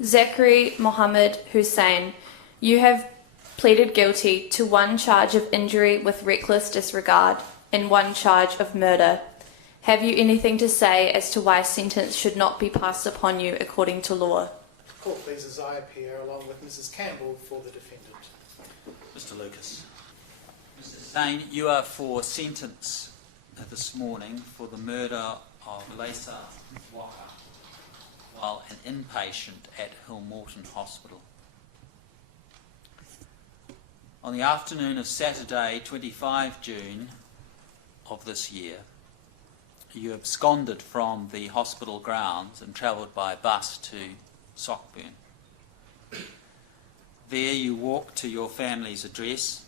Zakariye Hussein, you have pleaded guilty to one charge of injury with reckless disregard and one charge of murder. Have you anything to say as to why sentence should not be passed upon you according to law? Court pleases I appear along with Mrs. Campbell for the defendant. Mr. Lucas. Mr. Hussein, you are for sentence this morning for the murder of Laisa Waka while an inpatient at Hill Morton Hospital. On the afternoon of Saturday, 25 June of this year, you absconded from the hospital grounds and travelled by bus to Sockburn. There you walked to your family's address.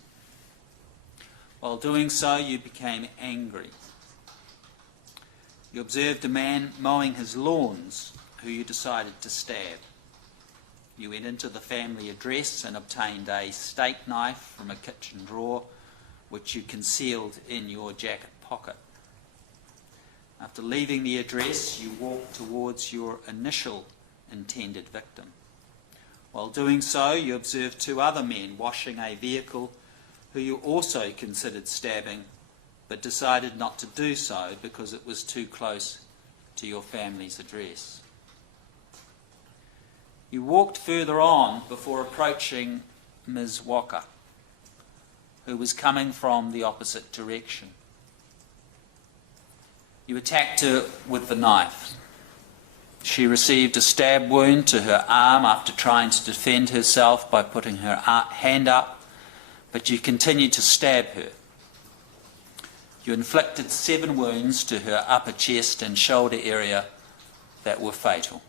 While doing so, you became angry. You observed a man mowing his lawns who you decided to stab. You went into the family address and obtained a steak knife from a kitchen drawer, which you concealed in your jacket pocket. After leaving the address, you walked towards your initial intended victim. While doing so, you observed two other men washing a vehicle who you also considered stabbing, but decided not to do so because it was too close to your family's address. You walked further on before approaching Ms. Waka, who was coming from the opposite direction. You attacked her with the knife. She received a stab wound to her arm after trying to defend herself by putting her hand up, but you continued to stab her. You inflicted 7 wounds to her upper chest and shoulder area that were fatal.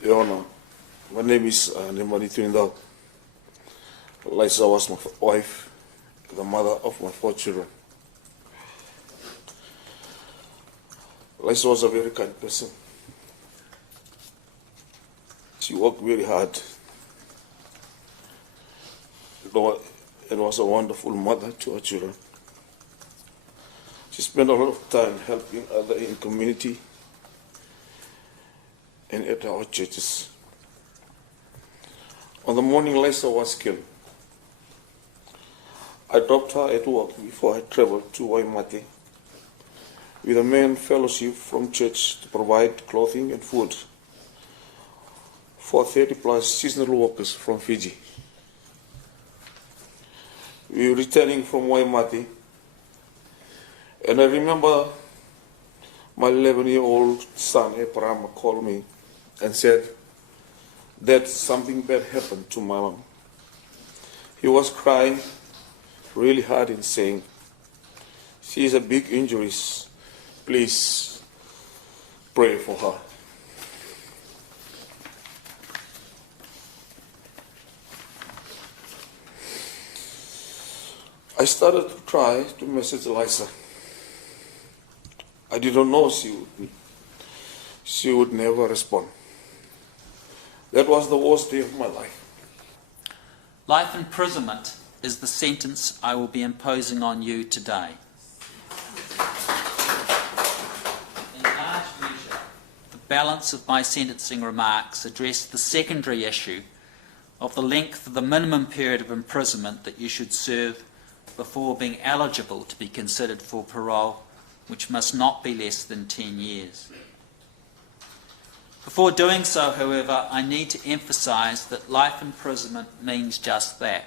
Your Honor, my name is Laisa Tunidau. Laisa was my wife, the mother of my 4 children. Laisa was a very kind person. She worked very hard and was a wonderful mother to her children. She spent a lot of time helping others in the community and at our churches. On the morning Laisa was killed, I dropped her at work before I traveled to Waimate with a main fellowship from church to provide clothing and food for 30+ seasonal workers from Fiji. We were returning from Waimate, and I remember my 11-year-old son, Abraham, called me and said that something bad happened to my mom. He was crying really hard and saying, "She has a big injuries. Please pray for her." I started to try to message Laisa. I didn't know she would never respond. That was the worst day of my life. Life imprisonment is the sentence I will be imposing on you today. In large measure, the balance of my sentencing remarks address the secondary issue of the length of the minimum period of imprisonment that you should serve before being eligible to be considered for parole, which must not be less than 10 years. Before doing so, however, I need to emphasise that life imprisonment means just that.